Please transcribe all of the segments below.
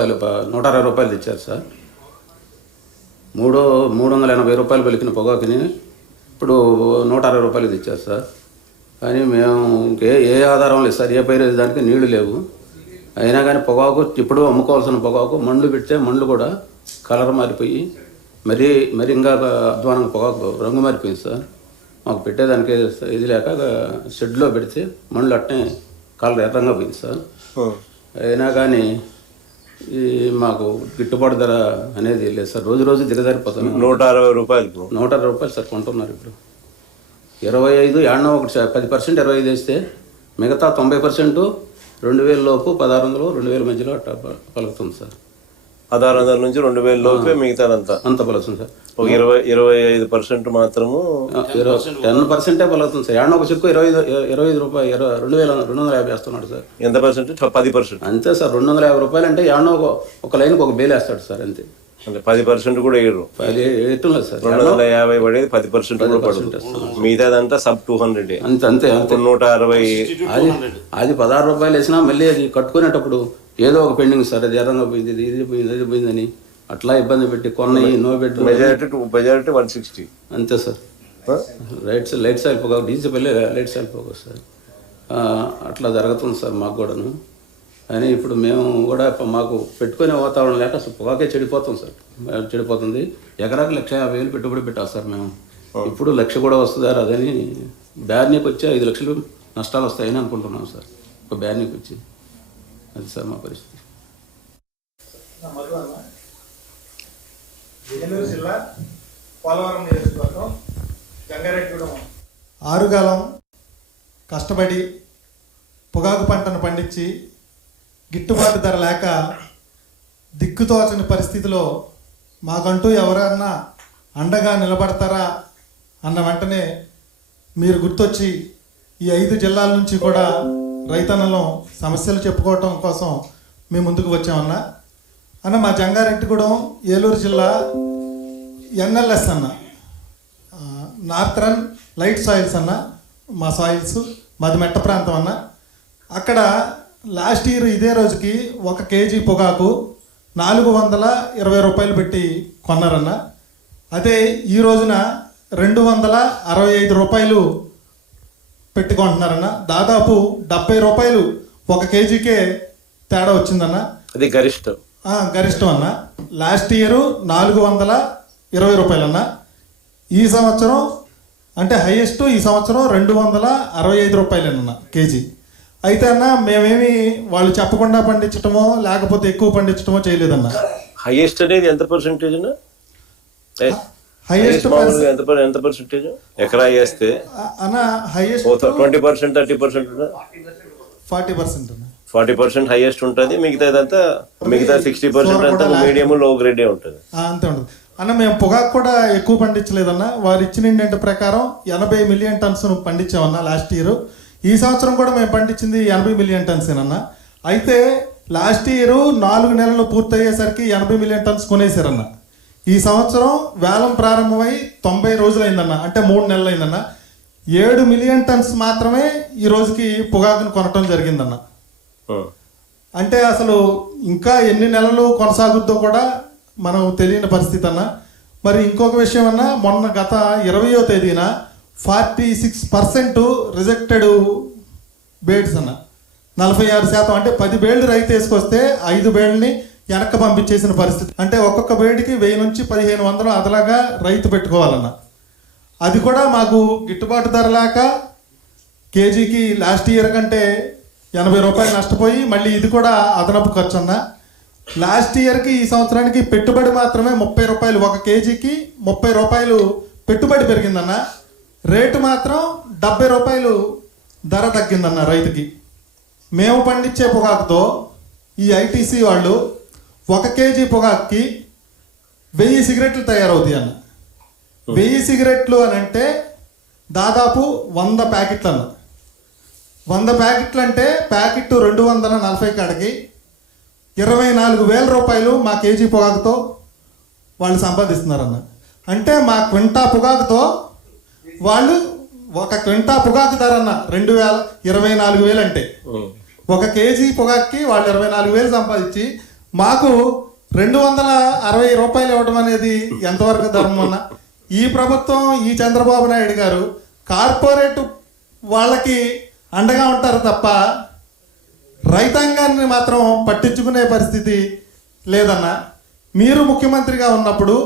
160 రూపాయలు తెచ్చారు సార్. 380 రూపాయలు పలికిన పొగాకుని ఇప్పుడు 160 రూపాయలు తెచ్చారు సార్. కానీ మేము ఏ ఆధారం లేదు సార్, ఏ పైరు దానికి నీళ్లు లేవు. అయినా కానీ పొగాకు ఇప్పుడు అమ్ముకోవాల్సిన పొగాకు మండ్లు పెడితే మండ్లు కూడా కలర్ మారిపోయి మరీ ఇంకా అధ్వానంగా పొగాకు రంగు మారిపోయింది సార్. మాకు పెట్టేదానికి ఇది లేక షెడ్లో పెడితే మండ్లు అట్నే కలర్ ఎర్రంగా పోయింది సార్. అయినా కానీ ఈ మాకు గిట్టుబాటు ధర అనేది లేదు సార్. రోజు దిగజారిపోతుంది. 160 రూపాయలు 160 రూపాయలు సార్ కొంటున్నారు. ఇప్పుడు 25 ఏడనో ఒకటి 10% 25 వేస్తే మిగతా 90% 2000 లోపు 1600 2000 మధ్యలో అట్లా పలుకుతుంది సార్. 1600 నుంచి 2000 లోపే మిగతాదంతా అంత పలుకుతుంది సార్. ఒక 25% మాత్రము 10% పలుకుతుంది సార్. ఏడనో ఒక చెక్కు 25 రూపాయలు 2250 వేస్తున్నాడు సార్. ఎంత పర్సెంట్? 10%. అంతే సార్. 250 రూపాయలు అంటే ఏడనో ఒక లైన్కి ఒక బేలు వేస్తాడు సార్. అంతే. అంటే 10% కూడా వేయరు. 10 వేయట్లేదు సార్. 250 పడేది 10% కూడా పడుతుంది. మిగతాదంతా సబ్ 200. అంతే 160. అది 16 రూపాయలు వేసినా మళ్ళీ అది కట్టుకునేటప్పుడు ఏదో ఒక పెండింగ్ సార్. అది ఎర్రంగా పోయింది, ఇది పోయింది, అది పోయిందని అట్లా ఇబ్బంది పెట్టి కొన్నాయి. నో పెట్టి మెజారిటీ 160 అంతే సార్. లైట్స్ వెళ్ళిపోగా డీజిల్ వెళ్ళి లైట్స్ వెళ్ళిపోగా సార్. అట్లా జరుగుతుంది సార్ మాకు కూడాను. కానీ ఇప్పుడు మేము కూడా మాకు పెట్టుకునే వాతావరణం లేక అసలు పొగాకే చెడిపోతుంది. ఎకరాకి 150,000 పెట్టుబడి పెట్టాలి సార్ మేము. ఇప్పుడు 1,00,000 కూడా వస్తుందా అదని బ్యార్నీకి వచ్చి 5 లక్షలు నష్టాలు వస్తాయని అనుకుంటున్నాం సార్. ఒక బ్యార్నీకి వచ్చి అది సార్ మా పరిస్థితి. జిల్లా పోలవరం నియోజకవర్గం జంగారెడ్డిగూడెం ఆరుగాలం కష్టపడి పొగాకు పంటను పండించి గిట్టుబాటు ధర లేక దిక్కుతోచని పరిస్థితిలో మాకంటూ ఎవరన్నా అండగా నిలబడతారా అన్న వెంటనే మీరు గుర్తొచ్చి ఈ 5 జిల్లాల నుంచి కూడా రైతన్నలో సమస్యలు చెప్పుకోవటం కోసం మేము ముందుకు వచ్చామన్న మా జంగారెడ్డిగూడెం ఏలూరు జిల్లా NLS అన్న నార్థరన్ లైట్ సాయిల్స్ అన్న మా సాయిల్స్ మాది మెట్ట ప్రాంతం అన్న. అక్కడ లాస్ట్ ఇయర్ ఇదే రోజుకి 1 కేజీ పొగాకు 420 రూపాయలు పెట్టి కొన్నారన్న. అదే ఈ రోజున 265 రూపాయలు పెట్టుకుంటున్నారన్న. దాదాపు 70 రూపాయలు 1 కేజీకే తేడా వచ్చిందన్న. అది గరిష్టం అన్న. లాస్ట్ ఇయర్ 420 రూపాయలు అన్న. ఈ సంవత్సరం అంటే హైయెస్ట్ ఈ సంవత్సరం 265 రూపాయలేనన్న కేజీ. అయితే అన్న మేమేమి వాళ్ళు చెప్పకుండా పండించటమో లేకపోతే ఎక్కువ పండించటమో చేయలేదన్న. హైయెస్ట్ అనేది ఎంత పర్సెంటేజ్? హైయెస్ట్ ఎంత పర్సెంటేజ్ ఎకరా వేస్తే అన్న? హైయెస్ట్ 20%, 30%, 40% అన్న. 40% హైయెస్ట్ ఉంటుంది. మిగతా 60% అంతా మీడియం లో గ్రేడే ఉంటుంది. అంతే ఉంటుంది అన్న. మేము పొగాకు కూడా ఎక్కువ పండించలేదన్న. వారు ఇచ్చిన ఇండెంట్ ప్రకారం 80 మిలియన్ టన్స్ పండించామన్న లాస్ట్ ఇయర్. ఈ సంవత్సరం కూడా మేము పండించింది 80 మిలియన్ టన్స్ అన్న. అయితే లాస్ట్ ఇయర్ 4 నెలలు పూర్తయ్యేసరికి 80 మిలియన్ టన్స్ కొనేసారన్న. ఈ సంవత్సరం వేలం ప్రారంభమై 90 రోజులైందన్న. అంటే 3 నెలలు అయిందన్న. 7 మిలియన్ టన్స్ మాత్రమే ఈ రోజుకి పొగాకును కొనటం జరిగిందన్న. అంటే అసలు ఇంకా ఎన్ని నెలలు కొనసాగుద్దో కూడా మనం తెలియని పరిస్థితి అన్న. మరి ఇంకొక విషయం అన్న, మొన్న గత 20వ తేదీన 46% రిజెక్టెడ్ బేడ్స్ అన్న. 46%. అంటే 10 బేళ్లు రైతు వేసుకొస్తే 5 బేళ్ళని వెనక్కి పంపించేసిన పరిస్థితి. అంటే ఒక్కొక్క బేడికి 1000 నుంచి 1500 అదలాగా రైతు పెట్టుకోవాలన్న. అది కూడా మాకు గిట్టుబాటు ధర లేక కేజీకి లాస్ట్ ఇయర్ కంటే 80 రూపాయలు నష్టపోయి మళ్ళీ ఇది కూడా అదనపు ఖర్చు అన్న. లాస్ట్ ఇయర్కి ఈ సంవత్సరానికి పెట్టుబడి మాత్రమే 30 రూపాయలు. 1 కేజీకి 30 రూపాయలు పెట్టుబడి పెరిగిందన్న. రేటు మాత్రం 70 రూపాయలు ధర తగ్గిందన్న రైతుకి. మేము పండించే పొగాకుతో ఈ ITC వాళ్ళు 1 కేజీ పొగాకుకి 1000 సిగరెట్లు తయారవుతాయి అన్న. 1000 సిగరెట్లు అని అంటే దాదాపు 100 ప్యాకెట్లు అన్న. 100 ప్యాకెట్లు అంటే ప్యాకెట్ 240 కాడికి 24,000 రూపాయలు మా కేజీ పొగాకుతో వాళ్ళు సంపాదిస్తున్నారన్న. అంటే మా క్వింటా పొగాకుతో వాళ్ళు 1 క్వింటా పొగాకు ధర అన్న 24,000 అంటే 1 కేజీ పొగాకుకి వాళ్ళు 24,000 సంపాదించి మాకు 260 రూపాయలు ఇవ్వడం అనేది ఎంతవరకు ధర్మం అన్న? ఈ ప్రభుత్వం, ఈ చంద్రబాబు నాయుడు గారు కార్పొరేట్ వాళ్ళకి అండగా ఉంటారు తప్ప రైతాంగాన్ని మాత్రం పట్టించుకునే పరిస్థితి లేదన్న. మీరు ముఖ్యమంత్రిగా ఉన్నప్పుడు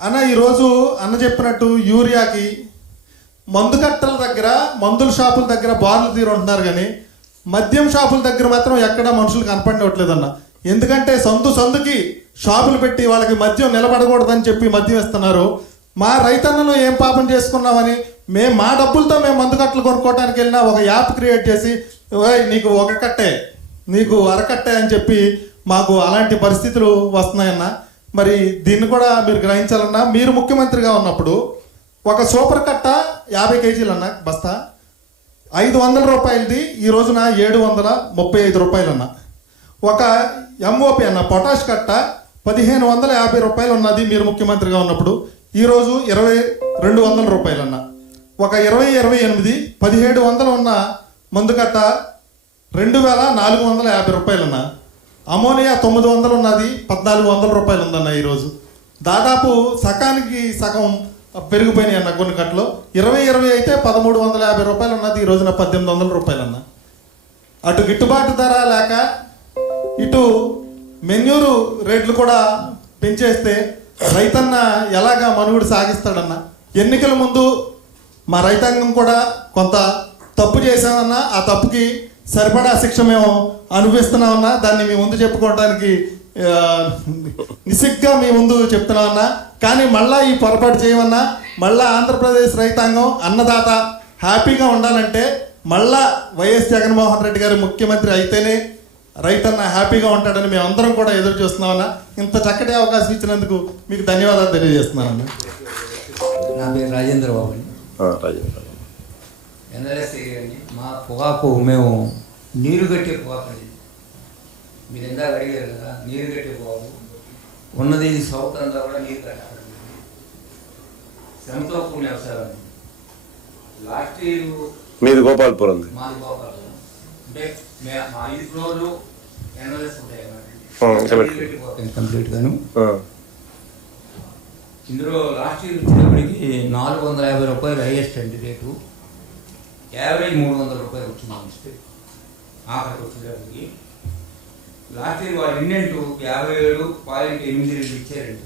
అన్న, ఈరోజు అన్న చెప్పినట్టు యూరియాకి మందు కట్టల దగ్గర, మందుల షాపుల దగ్గర బార్లు తీరుంటున్నారు, కానీ మద్యం షాపుల దగ్గర మాత్రం ఎక్కడ మనుషులు కనపడవట్లేదన్న. ఎందుకంటే సందుకి షాపులు పెట్టి వాళ్ళకి మద్యం నిలబడకూడదని చెప్పి మద్యం ఇస్తున్నారు. మా రైతన్నలు ఏం పాపం చేసుకున్నామని మా డబ్బులతో మేము మందు కట్టలు కొనుక్కోవడానికి వెళ్ళినా ఒక యాప్ క్రియేట్ చేసి నీకు ఒక కట్టే, నీకు అరకట్టే అని చెప్పి మాకు అలాంటి పరిస్థితులు వస్తున్నాయన్న. మరి దీన్ని కూడా మీరు గ్రహించాలన్నా. మీరు ముఖ్యమంత్రిగా ఉన్నప్పుడు ఒక సూపర్ కట్ట 50 కేజీలన్న బస్తా 500 రూపాయలది, ఈ రోజున 735 రూపాయలన్న. ఒక ఎంఓపి అన్న పొటాష్ కట్ట 1550 రూపాయలు ఉన్నది మీరు ముఖ్యమంత్రిగా ఉన్నప్పుడు, ఈరోజు 200 రూపాయలన్న. ఒక 2028 1700 ఉన్న మందు కట్ట 2450 రూపాయలన్న. అమోనియా 900 ఉన్నది 1400 రూపాయలు ఉందన్న. ఈరోజు దాదాపు సగానికి సగం పెరిగిపోయినాయి అన్న. కొన్ని కట్టలు 2020 అయితే 1350 రూపాయలు ఉన్నది, ఈ రోజున 1800 రూపాయలన్న. అటు గిట్టుబాటు ధర లేక ఇటు మెన్యూరు రేట్లు కూడా పెంచేస్తే రైతన్న ఎలాగా మనుగడ సాగిస్తాడన్న? ఎన్నికల ముందు మా రైతాంగం కూడా కొంత తప్పు చేసామన్నా, ఆ తప్పుకి సరిపడా శిక్ష మేము అనుభవిస్తున్నామన్నా, దాన్ని మీ ముందు చెప్పుకోవడానికి నిసిగ్గా మీ ముందు చెప్తున్నామన్నా. కానీ మళ్ళా ఈ పొరపాటు చేయమన్నా, మళ్ళా ఆంధ్రప్రదేశ్ రైతాంగం అన్నదాత హ్యాపీగా ఉండాలంటే మళ్ళా వైఎస్ జగన్మోహన్ రెడ్డి గారు ముఖ్యమంత్రి అయితేనే రైతన్న హ్యాపీగా ఉంటాడని మేము అందరం కూడా ఎదురు చూస్తున్నామన్నా. ఇంత చక్కటి అవకాశం ఇచ్చినందుకు మీకు ధన్యవాదాలు తెలియజేస్తున్నానన్న. నా పేరు రాజేంద్ర బాబు అండి. ఎన్ఎల్ఎస్ఏ అండి. మా పొగాకు మేము నీరు కట్టే పొగాకు అండి. మీరు ఎందాక అడిగారు కదా, నీరు కట్టే పొగాకు ఉన్నది సౌత్ అంతా కూడా నీరు కట్టాలి. శ్రమతో కూడిన వ్యవసాయం అండి. లాస్ట్ ఇయర్ మీది గోపాల్పురం, మాది గోపాల్పురం. అంటే మా 5 ఫ్లోర్లు ఎన్ఎల్ఎస్ ఉంటాయి కంప్లీట్ గాను. ఇందులో లాస్ట్ ఇయర్ వచ్చేటప్పటికి 450 రూపాయలు హైయెస్ట్ అండి రేటు. యావరేజ్ 300 రూపాయలు వచ్చింది ఆఖరికి వచ్చేటప్పటికి. లాస్ట్ ఇయర్ వాళ్ళు ఇండెంట్ 57.82 ఇచ్చారండి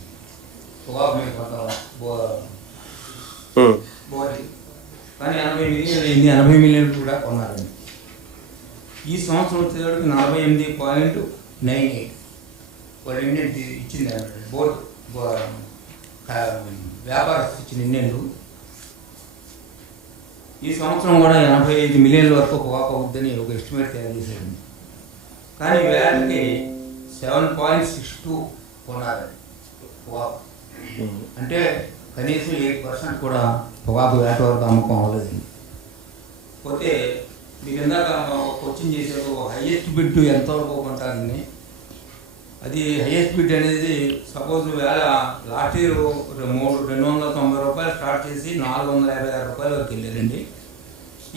పొగాకు మీద బోర్డు. కానీ 80 మిలియన్లు అయింది, 80 మిలియన్లు కూడా కొన్నారండి. ఈ సంవత్సరం వచ్చేటప్పటికి 48.98 వాళ్ళు ఇండెంట్ ఇచ్చింది అన్నమాట. బోర్డు వ్యాపారస్తు ఇచ్చిన ఇండెంట్. ఈ సంవత్సరం కూడా 85 మిలియన్ల వరకు పొగాకు అవుద్దని ఒక ఎస్టిమేట్ తయారు చేశారండి. కానీ వేలకి 7.62 కొన్నారండి పొగాకు. అంటే కనీసం 8% కూడా పొగాకు వేట వరకు అమ్మకం అవ్వలేదండి. పోతే మీకు ఇందాక క్వశ్చన్ చేశారు హైయెస్ట్ బిడ్ ఎంతవరకు కొంటారని. అది హైయెస్ట్ బిడ్ అనేది సపోజ్ లాస్ట్ ఇయర్ 290 రూపాయలు స్టార్ట్ చేసి 456 రూపాయల వరకు వెళ్ళారండి.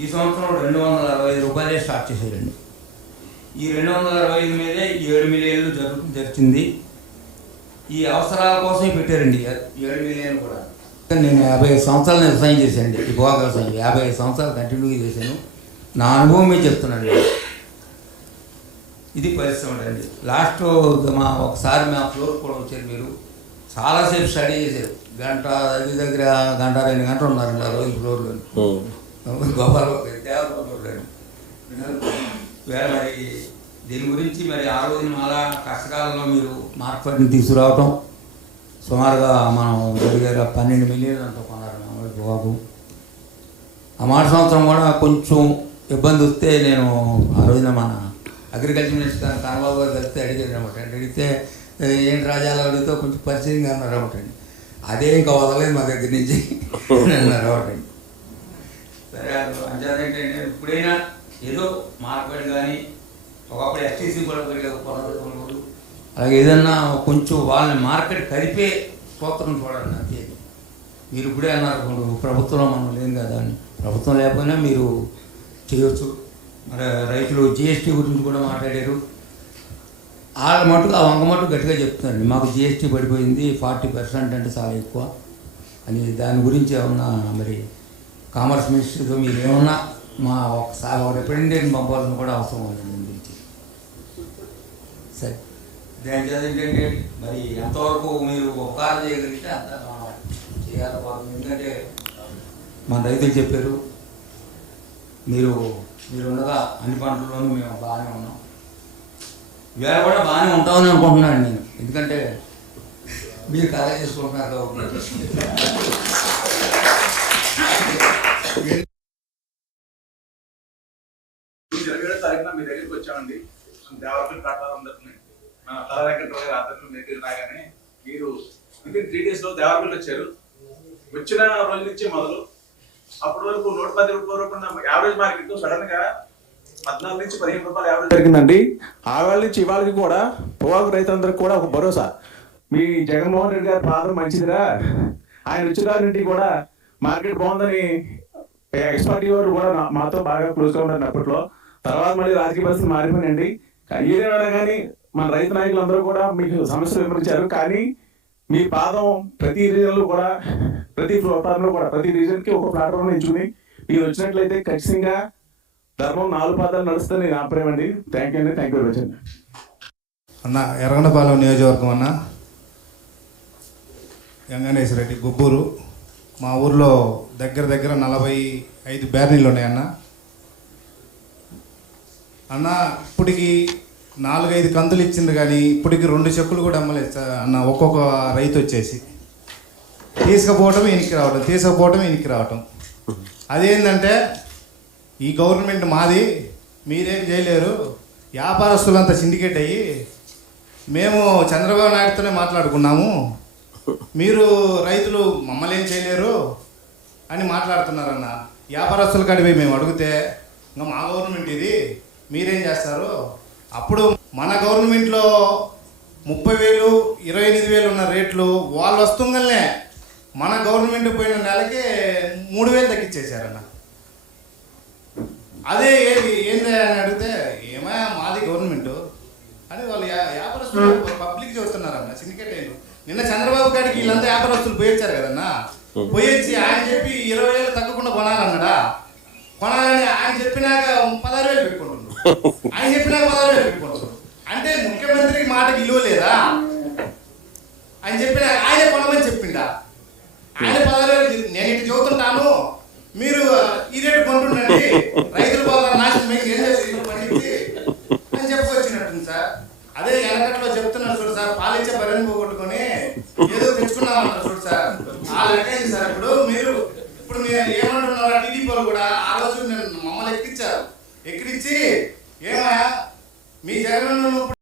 ఈ సంవత్సరం 265 రూపాయలే స్టార్ట్ చేశారండి. ఈ 265 మీదే 7 మిలియన్లు జరిచింది. ఈ అవసరాల కోసమే పెట్టారండి 7 మిలియన్లు కూడా. నేను 50 సంవత్సరాలు వ్యవసాయం చేశానండి. ఈ పొగాకు వ్యవసాయం 50 సంవత్సరాలు కంటిన్యూగా చేశాను. నా అనుభవం మీద చెప్తున్నాను. ఇది పరిశ్రమ అండి. లాస్ట్ ఒకసారి మా ఫ్లోర్ కూడా వచ్చారు. మీరు చాలాసేపు స్టడీ చేశారు. గంట దగ్గర 1.5 గంటలు ఉన్నారండి ఆ రోజు ఫ్లోర్లో. గోపాల్ మరి దీని గురించి మరి ఆ రోజున అలా కష్టకాలంలో మీరు మార్కెట్ని తీసుకురావటం, సుమారుగా మనం దగ్గర 12 మిలియన్లు అంతా కొన్నారు బాబు. ఆ మాట సంవత్సరం కూడా కొంచెం ఇబ్బంది వస్తే నేను ఆ రోజున మన అగ్రికల్చర్ మినిస్టర్ కన్నబాబు గారు కలిస్తే అడిగారు అనమాట. అడిగితే ఏంటి రాజాలు అడిగితే కొంచెం పరిచయంగా అన్నారు అనమాట అండి. అదే ఇంకా వదలేదు మా దగ్గర నుంచి అన్నారు అనమాట అండి. సరే అంచేతంటే ఎప్పుడైనా ఏదో మార్కెట్ కానీ ఒకప్పుడు ఎస్టీసీ కూడా కొనరు, అలాగే ఏదన్నా కొంచెం వాళ్ళని మార్కెట్ కలిపే స్తోత్రం చూడండి అంతే. మీరు ఇప్పుడే అన్నారు ప్రభుత్వంలో మనం లేం కదా అని. ప్రభుత్వం లేకపోయినా మీరు చేయవచ్చు. మరి రైతులు జిఎస్టీ గురించి కూడా మాట్లాడారు. వాళ్ళ మటుకు ఆ వంక మటుకు గట్టిగా చెప్తున్నారండి, మాకు జిఎస్టీ పడిపోయింది 40% అంటే చాలా ఎక్కువ అని. దాని గురించి ఏమన్నా మరి కామర్స్ మినిస్టర్తో మీరు ఏమన్నా మా ఒకసారి ఒక రిప్రజెంటేటివ్ పంపాలని కూడా అవసరం ఉందండి దీని గురించి. సరే, దాని చేత ఏంటంటే మరి ఎంతవరకు మీరు ఉపకారం చేయగలిగితే అంత చేయాలి బాగుంది. ఎందుకంటే మన రైతులు చెప్పారు మీరు ఉండగా అన్ని పంటల్లోనూ మేము బాగానే ఉన్నాం, ఇవాళ కూడా బాగానే ఉంటామని అనుకుంటున్నాను నేను. ఎందుకంటే మీరు కథ చేసుకుంటున్నారు కాబట్టి. జనవరి తారీఖున మీ దగ్గరికి వచ్చామండి. దేవరపల్లి ప్రాంతాలందరినీ మన తల వెంకటరావు గారి ఆధ్వర్యంలో మీ దగ్గర రాగానే మీరు వితిన్ 3 days లో దేవరపల్లి వచ్చారు. వచ్చిన రోజు నుంచి మొదలు అప్పటి వరకు 110 రూపాయలు యావరేజ్ మార్కెట్ సడన్ గా 14 నుంచి 15 రూపాయలు యావరేజ్ జరిగిందండి. ఆ వేళ నుంచి ఇవాళకి కూడా పొగాకు రైతులందరికీ కూడా ఒక భరోసా, మీ జగన్మోహన్ రెడ్డి గారి పాదం మంచిదిరా, ఆయన వచ్చిన కూడా మార్కెట్ బాగుందని ఎక్స్పర్ట్ వారు కూడా మాతో బాగా క్లోజ్ గా ఉన్నారు అప్పట్లో. తర్వాత మళ్ళీ రాజకీయ పరిస్థితులు మారిపోయినండి. ఏదైనా కానీ మన రైతు నాయకులందరూ కూడా మీకు సమస్యలు వివరించారు. కానీ మీ పాదం ప్రతి రీజన్ లో కూడా, ప్రతి ప్లాట్ఫామ్ లో కూడా, ప్రతి రీజన్ కి ఒక ప్లాట్ఫామ్ ఎంచుకుని మీరు వచ్చినట్లయితే ఖచ్చితంగా ధర్మం 4 పాదాలు నడుస్తుంది నేను ఆపరేమండి. థ్యాంక్ యూ అండి. థ్యాంక్ యూ వెరీ మచ్ అండి. అన్న ఎర్రగొండపాలెం నియోజకవర్గం అన్న, గంగనేశ్వర రెడ్డి గుబ్బూరు. మా ఊర్లో దగ్గర 45 బ్యారనీలు ఉన్నాయన్న. అన్న ఇప్పటికి 4-5 కంతులు ఇచ్చింది కానీ ఇప్పటికి 2 చెక్కులు కూడా అమ్మలేదు అన్న. ఒక్కొక్క రైతు వచ్చేసి తీసుకుపోవటం వెనక్కి రావటం. అదేంటంటే ఈ గవర్నమెంట్ మాది, మీరేం చేయలేరు, వ్యాపారస్తులంతా సిండికేట్ అయ్యి మేము చంద్రబాబు నాయుడుతోనే మాట్లాడుకున్నాము, మీరు రైతులు మమ్మల్ని ఏం చేయలేరు అని మాట్లాడుతున్నారన్న. వ్యాపారస్తుల కాడికి పోయి మేము అడిగితే ఇంకా మా గవర్నమెంట్ ఇది, మీరేం చేస్తారు? అప్పుడు మన గవర్నమెంట్లో 30,000 28,000 ఉన్న రేట్లు వాళ్ళు వస్తుందనే మన గవర్నమెంట్ పోయిన నెలకి 3,000 తగ్గించేశారన్న. అదే ఏంది అని అడిగితే ఏమయ్యా మాది గవర్నమెంట్ అని వాళ్ళు వ్యాపారస్తులు పబ్లిక్ చెబుతున్నారన్న. సిండికేట్ అయ్యారు. నిన్న చంద్రబాబు గారికి వీళ్ళంతా వ్యాపారస్తులు పోయొచ్చారు కదన్నా. పోయొచ్చి ఆయన చెప్పి 20,000 తగ్గకుండా కొనాలన్నాడా? కొనాలని ఆయన చెప్పినాక 16,000 పెట్టుకుంటున్నారు. ఆయన చెప్పినాక 16,000 పెట్టుకుంటారు. అంటే ముఖ్యమంత్రికి మాటకి విలువ లేదా? ఆయన చెప్పిన ఆయనే కొనమని చెప్పిండా? ఆయన 16,000 నేను ఇటు చదువుతుంటాను, మీరు ఈ రేటు కొంటుండండి, రైతులు బాగా నాశనం మీకు ఏం చేసి పండించి అని చెప్పుకొచ్చినట్టుంది సార్. అదే ఎనకట్లో చెప్తున్నారు చూడు సార్, పాలిచ్చే బరిని పోగొట్టుకొని ఏదో తెచ్చుకున్నామన్నారు చూడు సార్. ఆ లెక్కేది సార్. ఇప్పుడు మీరు ఏమంటున్నారా? టీడీపీ వాళ్ళు కూడా ఆ రోజు మమ్మల్ని ఎక్కించారు. ఎక్కించి ఏమయ్యా మీ జగన్